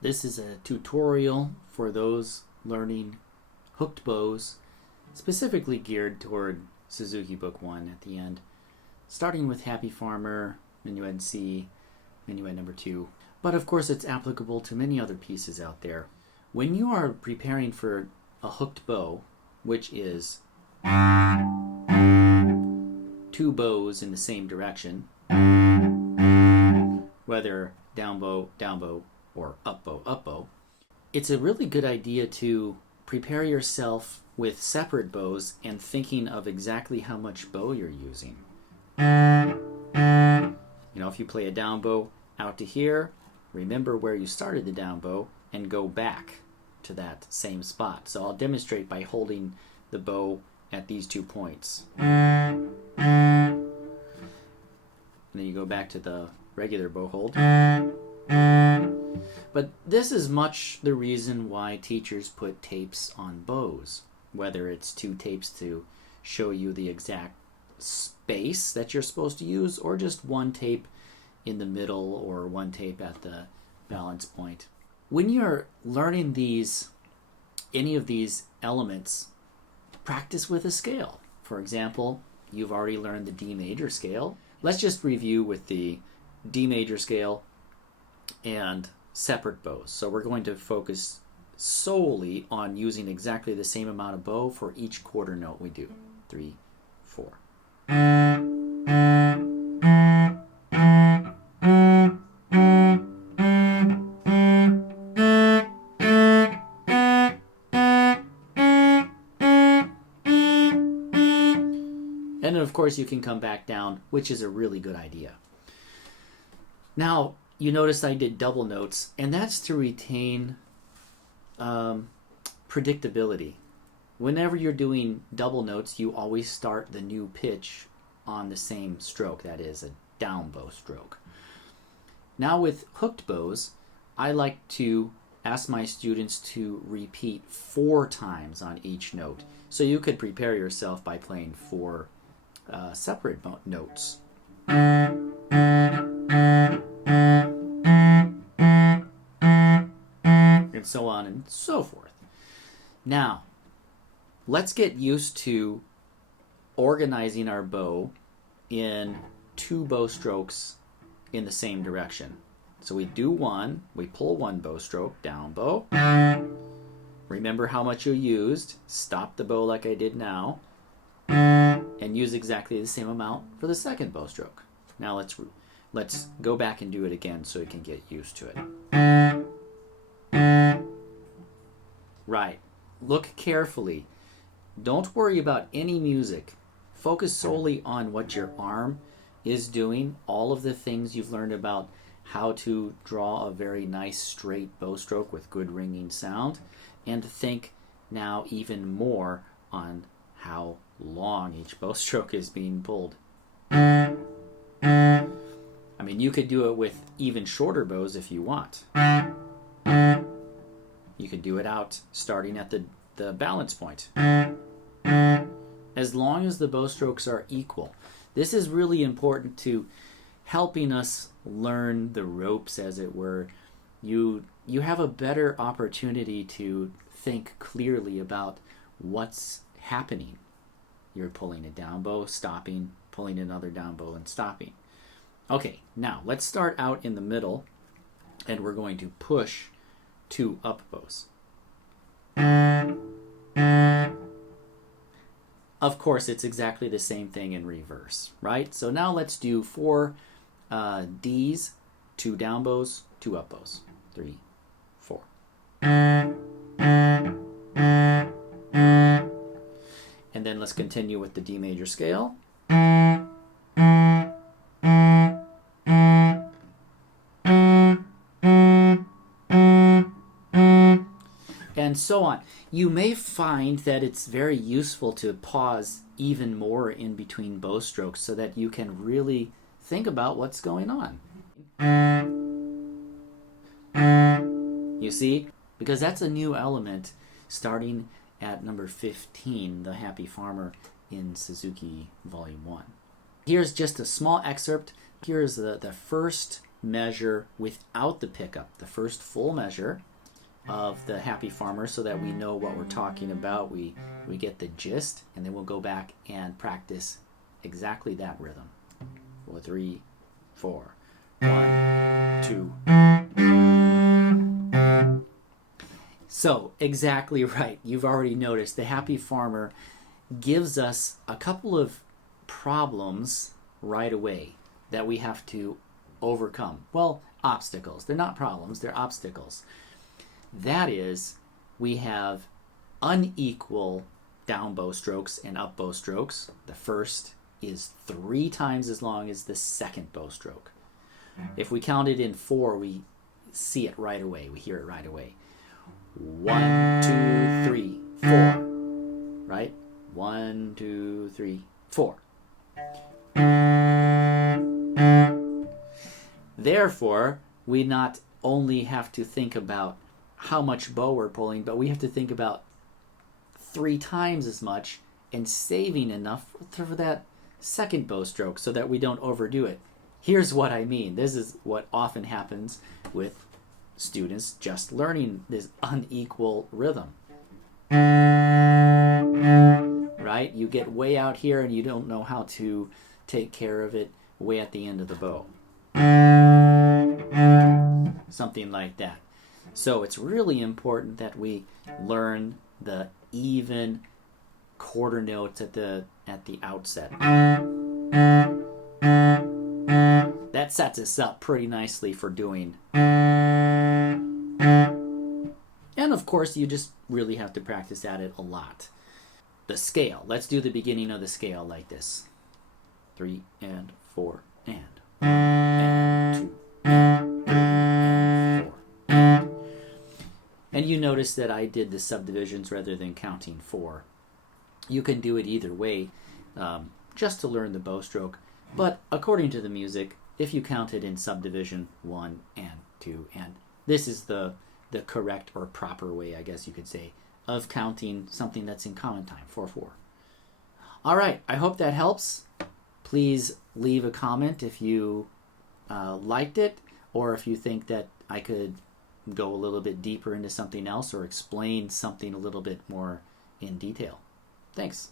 This is a tutorial for those learning hooked bows, specifically geared toward Suzuki Book 1 at the end, starting with Happy Farmer, Minuet C, Minuet number 2. But of course it's applicable to many other pieces out there. When you are preparing for a hooked bow, which is two bows in the same direction, whether down bow, or up bow, it's a really good idea to prepare yourself with separate bows and thinking of exactly how much bow you're using. You know, if you play a down bow out to here, remember where you started the down bow and go back to that same spot. So I'll demonstrate by holding the bow at these 2 points. And then you go back to the regular bow hold. But this is much the reason why teachers put tapes on bows, whether it's 2 tapes to show you the exact space that you're supposed to use, or just 1 tape in the middle or 1 tape at the balance point. When you're learning any of these elements, practice with a scale. For example, you've already learned the D major scale. Let's just review with the D major scale and separate bows. So we're going to focus solely on using exactly the same amount of bow for each quarter note we do. 3, 4. And then of course you can come back down, which is a really good idea. Now, you notice I did double notes, and that's to retain predictability. Whenever you're doing double notes, you always start the new pitch on the same stroke, that is, a down bow stroke. Now with hooked bows, I like to ask my students to repeat 4 times on each note. So you could prepare yourself by playing 4 separate notes. And so on and so forth. Now, let's get used to organizing our bow in 2 bow strokes in the same direction. So we do 1, we pull 1 bow stroke, down bow. Remember how much you used, stop the bow like I did now, and use exactly the same amount for the second bow stroke. Now let's go back and do it again so you can get used to it. Right. Look carefully. Don't worry about any music. Focus solely on what your arm is doing, all of the things you've learned about how to draw a very nice straight bow stroke with good ringing sound, and think now even more on how long each bow stroke is being pulled. I mean, you could do it with even shorter bows if you want. You could do it out starting at the balance point. As long as the bow strokes are equal. This is really important to helping us learn the ropes, as it were. You have a better opportunity to think clearly about what's happening. You're pulling a down bow, stopping, pulling another down bow, and stopping. Okay, now let's start out in the middle, and we're going to push 2 up bows. Of course, it's exactly the same thing in reverse, right? So now let's do 4 Ds, 2 down bows, 2 up bows. 3, 4. And then let's continue with the D major scale. And so on. You may find that it's very useful to pause even more in between bow strokes so that you can really think about what's going on. You see? Because that's a new element starting at number 15, the Happy Farmer in Suzuki Volume 1. Here's just a small excerpt. Here's the first measure without the pickup, the first full measure of the Happy Farmer, so that we know what we're talking about. We get the gist, and then we'll go back and practice exactly that rhythm. 4, 3, 4. 1, 2. So, exactly right. You've already noticed the Happy Farmer gives us a couple of problems right away that we have to overcome. Well, obstacles. They're not problems, they're obstacles. That is, we have unequal down bow strokes and up bow strokes. The first is 3 times as long as the second bow stroke. If we count it in 4, we see it right away. We hear it right away. 1, 2, 3, 4. Right? 1, 2, 3, 4. Therefore, we not only have to think about how much bow we're pulling, but we have to think about 3 times as much and saving enough for that second bow stroke so that we don't overdo it. Here's what I mean. This is what often happens with students just learning this unequal rhythm. Right? You get way out here and you don't know how to take care of it way at the end of the bow. Something like that. So it's really important that we learn the even quarter notes at the outset. That sets us up pretty nicely for doing. And of course, you just really have to practice at it a lot. The scale. Let's do the beginning of the scale like this. 3 and 4 and 1 and 2 and 3 and 4. And you notice that I did the subdivisions rather than counting 4. You can do it either way, just to learn the bow stroke. But according to the music, if you count it in subdivision 1 and 2, and this is the correct or proper way, I guess you could say, of counting something that's in common time, 4/4. All right, I hope that helps. Please leave a comment if you liked it, or if you think that I could go a little bit deeper into something else or explain something a little bit more in detail. Thanks.